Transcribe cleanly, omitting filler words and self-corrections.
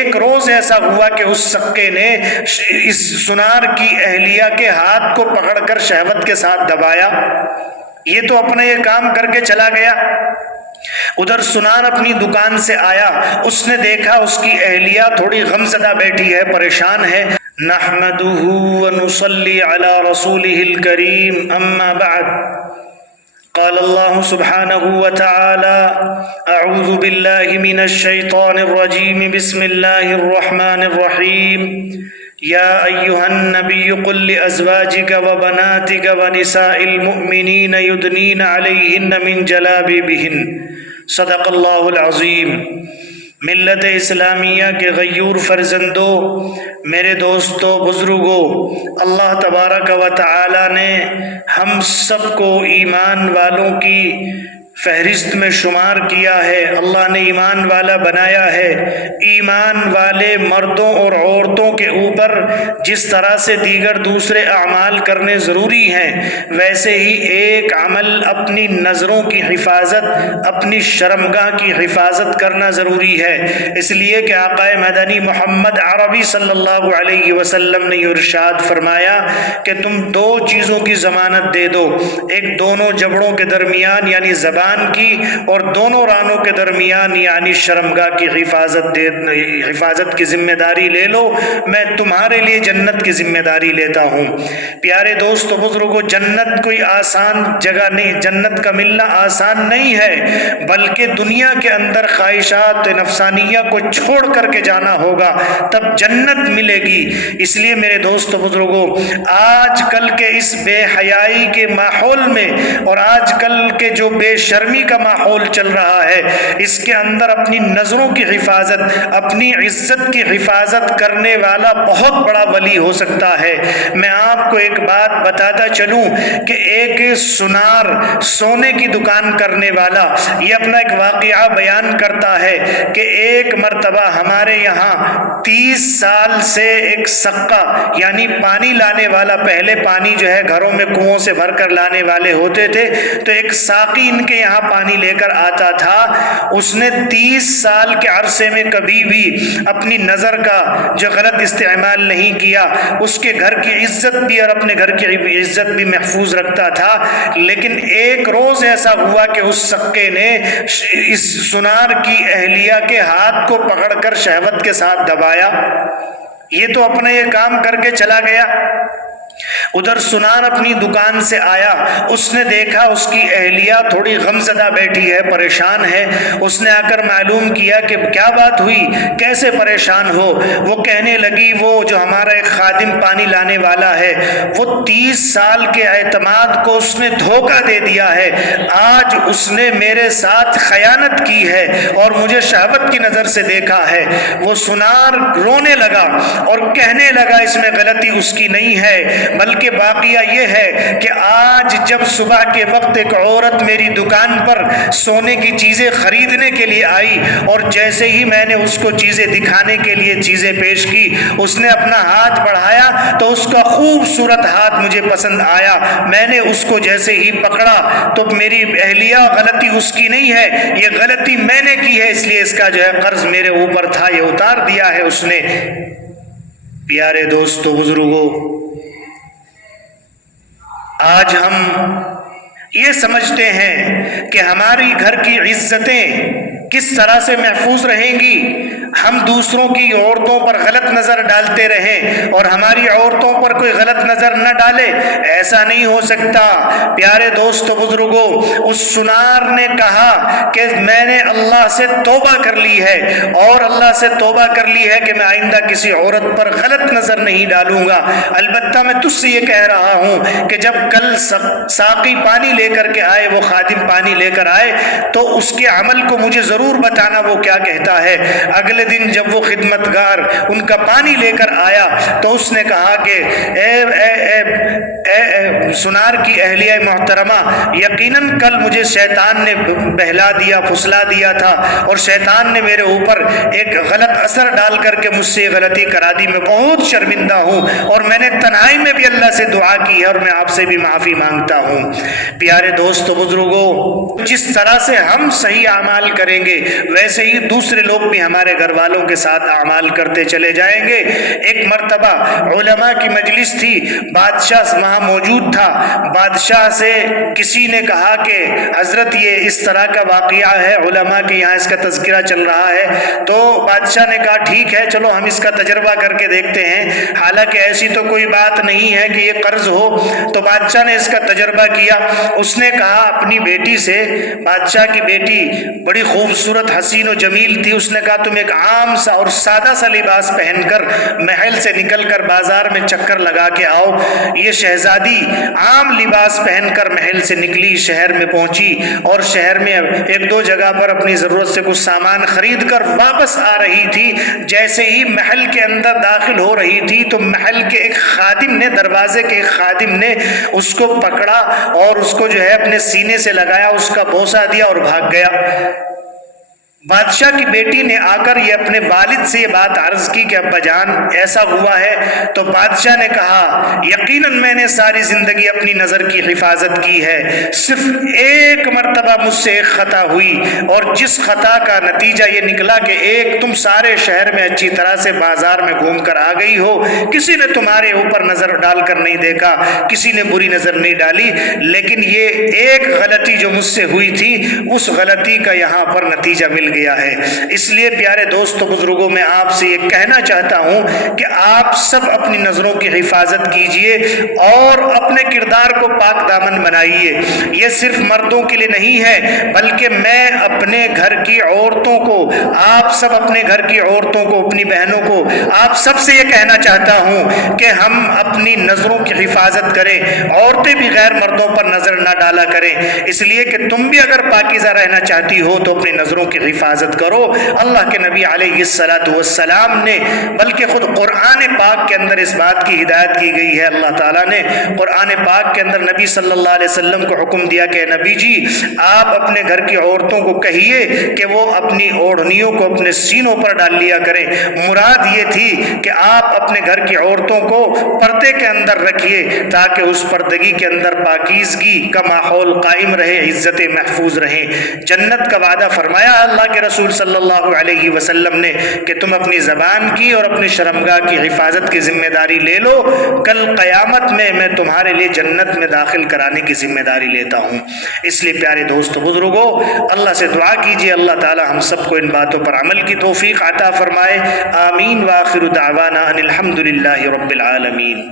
ایک روز ایسا ہوا کہ اس سکے نے اس سنار کی اہلیہ کے ہاتھ کو پکڑ کر شہوت کے ساتھ دبایا، یہ تو اپنا یہ کام کر کے چلا گیا۔ ادھر سنار اپنی دکان سے آیا، اس نے دیکھا اس کی اہلیہ تھوڑی غمزدہ بیٹھی ہے، پریشان ہے۔ نحمدہ ونصلی علی رسولہ الکریم، اما بعد، قال اللہ سبحانہ وتعالی اعوذ باللہ من الشیطان الرجیم، بسم اللہ الرحمن الرحیم، یا ایہا النبی قل لازواجک وبناتک ونساء المؤمنین یدنین علیہن من جلابیبہن، صدق اللہ العظیم۔ ملت اسلامیہ کے غیور فرزندوں، میرے دوستوں، بزرگوں، اللہ تبارک و تعالی نے ہم سب کو ایمان والوں کی فہرست میں شمار کیا ہے، اللہ نے ایمان والا بنایا ہے۔ ایمان والے مردوں اور عورتوں کے اوپر جس طرح سے دیگر دوسرے اعمال کرنے ضروری ہیں، ویسے ہی ایک عمل اپنی نظروں کی حفاظت، اپنی شرمگاہ کی حفاظت کرنا ضروری ہے۔ اس لیے کہ آقا مدنی محمد عربی صلی اللہ علیہ وسلم نے ارشاد فرمایا کہ تم دو چیزوں کی ضمانت دے دو، ایک دونوں جبڑوں کے درمیان یعنی زبان کی، اور دونوں رانوں کے درمیان یعنی شرمگاہ کی حفاظت کی ذمہ داری لے لو، میں تمہارے لیے جنت کی ذمہ داری لیتا ہوں۔ پیارے دوستو، بزرگوں، جنت کوئی آسان جگہ نہیں، جنت کا ملنا آسان نہیں ہے، بلکہ دنیا کے اندر خواہشات نفسانیہ کو چھوڑ کر کے جانا ہوگا، تب جنت ملے گی۔ اس لیے میرے دوستو، بزرگوں، آج کل کے اس بے حیائی کے ماحول میں اور آج کل کے جو بے شرمی کا ماحول چل رہا ہے، اس کے اندر اپنی نظروں کی حفاظت، اپنی عزت کی حفاظت کرنے والا بہت بڑا ولی ہو سکتا ہے۔ میں آپ کو ایک بات بتاتا چلوں کہ ایک سنار سونے کی دکان کرنے والا یہ اپنا ایک واقعہ بیان کرتا ہے کہ ایک مرتبہ ہمارے یہاں 30 سال سے ایک سقا یعنی پانی لانے والا، پہلے پانی جو ہے گھروں میں کنووں سے بھر کر لانے والے ہوتے تھے، تو ایک ساقی ان کے یہاں پانی لے کر آتا تھا۔ اس نے 30 سال کے عرصے میں کبھی بھی اپنی نظر کا جو غلط استعمال نہیں کیا، اس کے گھر کی عزت بھی اور اپنے گھر کی عزت بھی محفوظ رکھتا تھا۔ لیکن ایک روز ایسا ہوا کہ اس سقے نے اس سنار کی اہلیہ کے ہاتھ کو پکڑ کر شہوت کے ساتھ دبایا، یہ تو اپنا یہ کام کر کے چلا گیا۔ ادھر سنار اپنی دکان سے آیا، اس نے دیکھا اس کی اہلیہ تھوڑی غمزدہ بیٹھی ہے، پریشان ہے۔ اس نے آ کر معلوم کیا کہ کیا بات ہوئی، کیسے پریشان ہو؟ وہ کہنے لگی وہ جو ہمارا ایک خادم پانی لانے والا ہے، وہ 30 سال کے اعتماد کو اس نے دھوکہ دے دیا ہے، آج اس نے میرے ساتھ خیانت کی ہے اور مجھے شہوت کی نظر سے دیکھا ہے۔ وہ سنار رونے لگا اور کہنے لگا اس میں غلطی اس کی نہیں ہے، بلکہ واقعہ یہ ہے کہ آج جب صبح کے وقت ایک عورت میری دکان پر سونے کی چیزیں خریدنے کے لیے آئی اور جیسے ہی میں نے اس کو چیزیں دکھانے کے لیے چیزیں پیش کی، اس نے اپنا ہاتھ بڑھایا تو اس کا خوبصورت ہاتھ مجھے پسند آیا، میں نے اس کو جیسے ہی پکڑا تو میری اہلیہ غلطی اس کی نہیں ہے، یہ غلطی میں نے کی ہے، اس لیے اس کا جو ہے قرض میرے اوپر تھا، یہ اتار دیا ہے اس نے۔ پیارے دوستو، بزرگوں، آج ہم یہ سمجھتے ہیں کہ ہماری گھر کی عزتیں کس طرح سے محفوظ رہیں گی، ہم دوسروں کی عورتوں پر غلط نظر ڈالتے رہیں اور ہماری عورتوں پر کوئی غلط نظر نہ ڈالے، ایسا نہیں ہو سکتا۔ پیارے دوستو، بزرگوں، اس سنار نے کہا کہ میں نے اللہ سے توبہ کر لی ہے اور اللہ سے توبہ کر لی ہے کہ میں آئندہ کسی عورت پر غلط نظر نہیں ڈالوں گا، البتہ میں تجھ سے یہ کہہ رہا ہوں کہ جب کل ساقی پانی لے کر کے آئے، وہ خادم پانی لے کر آئے، تو اس کے عمل کو مجھے ضرور بتانا وہ کیا کہتا ہے۔ اگلے دن جب وہ خدمتگار ان کا پانی لے کر آیا تو اس نے کہا کہ سنار کی اہلیہ محترمہ، یقیناً کل مجھے شیطان نے بہلا دیا، پھسلا دیا تھا، اور شیطان نے میرے اوپر ایک غلط اثر ڈال کر کے مجھ سے غلطی کرا دی، میں بہت شرمندہ ہوں، اور میں نے تنہائی میں بھی اللہ سے دعا کی ہے، اور میں آپ سے بھی معافی مانگتا ہوں۔ پیارے دوستو، بزرگوں، جس طرح سے ہم صحیح اعمال کریں گے ویسے ہی دوسرے لوگ بھی ہمارے گھر والوں کے ساتھ اعمال کرتے چلے جائیں گے۔ ایک مرتبہ علماء کی مجلس تھی، بادشاہ وہاں موجود تھا۔ بادشاہ سے کسی نے کہا کہ حضرت یہ اس طرح کا واقعہ ہے، علماء کے یہاں اس کا تذکرہ چل رہا ہے۔ تو بادشاہ نے کہا ٹھیک ہے، چلو ہم اس کا تجربہ کر کے دیکھتے ہیں، حالانکہ ایسی تو کوئی بات نہیں ہے کہ یہ قرض ہو۔ تو بادشاہ نے اس کا تجربہ کیا۔ اس نے کہا اپنی بیٹی سے، بادشاہ کی بیٹی بڑی خوبصورت حسین و جمیل تھی، اس نے کہا تم ایک عام سا اور سادہ سا لباس پہن کر محل سے نکل کر بازار میں چکر لگا کے آؤ۔ یہ شہزادی عام لباس پہن کر محل سے نکلی، شہر میں پہنچی، اور شہر میں ایک دو جگہ پر اپنی ضرورت سے کچھ سامان خرید کر واپس آ رہی تھی۔ جیسے ہی محل کے اندر داخل ہو رہی تھی تو محل کے ایک خادم نے، دروازے کے ایک خادم نے اس کو پکڑا اور اس کو جو ہے اپنے سینے سے لگایا، اس کا بوسہ دیا اور بھاگ گیا۔ بادشاہ کی بیٹی نے آ کر یہ اپنے والد سے یہ بات عرض کی کہ ابا جان ایسا ہوا ہے۔ تو بادشاہ نے کہا یقیناً میں نے ساری زندگی اپنی نظر کی حفاظت کی ہے، صرف ایک مرتبہ مجھ سے ایک خطا ہوئی، اور جس خطا کا نتیجہ یہ نکلا کہ ایک تم سارے شہر میں اچھی طرح سے بازار میں گھوم کر آ گئی ہو، کسی نے تمہارے اوپر نظر ڈال کر نہیں دیکھا، کسی نے بری نظر نہیں ڈالی، لیکن یہ ایک غلطی جو مجھ سے ہوئی تھی اس غلطی کا یہاں پر نتیجہ مل گیا ہے۔ اس لیے پیارے دوستو، بزرگوں، میں آپ سے یہ کہنا چاہتا ہوں کہ آپ سب اپنی نظروں کی حفاظت کیجئے اور اپنے کردار کو پاک دامن بنائیے۔ یہ صرف مردوں کے لیے نہیں ہے، بلکہ میں اپنے گھر کی عورتوں کو، آپ سب اپنے گھر کی عورتوں کو، اپنی بہنوں کو، آپ سب سے یہ کہنا چاہتا ہوں کہ ہم اپنی نظروں کی حفاظت کریں۔ عورتیں بھی غیر مردوں پر نظر نہ ڈالا کریں، اس لیے کہ تم بھی اگر پاکیزہ رہنا چاہتی ہو تو اپنی نظروں کی حفاظت کرو۔ اللہ کے نبی علیہ السلام نے، بلکہ خود قرآن پاک کے اندر اس بات کی ہدایت کی گئی ہے۔ اللہ تعالیٰ نے قرآن پاک کے اندر نبی صلی اللہ علیہ وسلم کو حکم دیا کہ نبی جی آپ اپنے گھر کی عورتوں کو کہیے کہ وہ اپنی اوڑھنیوں کو اپنے سینوں پر ڈال لیا کریں۔ مراد یہ تھی کہ آپ اپنے گھر کی عورتوں کو پردے کے اندر رکھیے تاکہ اس پردگی کے اندر پاکیزگی کا ماحول قائم رہے، عزت محفوظ رہے۔ جنت کا وعدہ فرمایا اللہ کے رسول صلی اللہ علیہ وسلم نے کہ تم اپنی زبان کی اور اپنی شرمگاہ کی حفاظت کی ذمہ داری لے لو، کل قیامت میں تمہارے لیے جنت میں داخل کرانے کی ذمہ داری لیتا ہوں۔ اس لیے پیارے دوستو، بزرگوں، اللہ سے دعا کیجیے اللہ تعالی ہم سب کو ان باتوں پر عمل کی توفیق عطا فرمائے۔ آمین۔ وآخر دعوانا ان الحمد للہ رب العالمین۔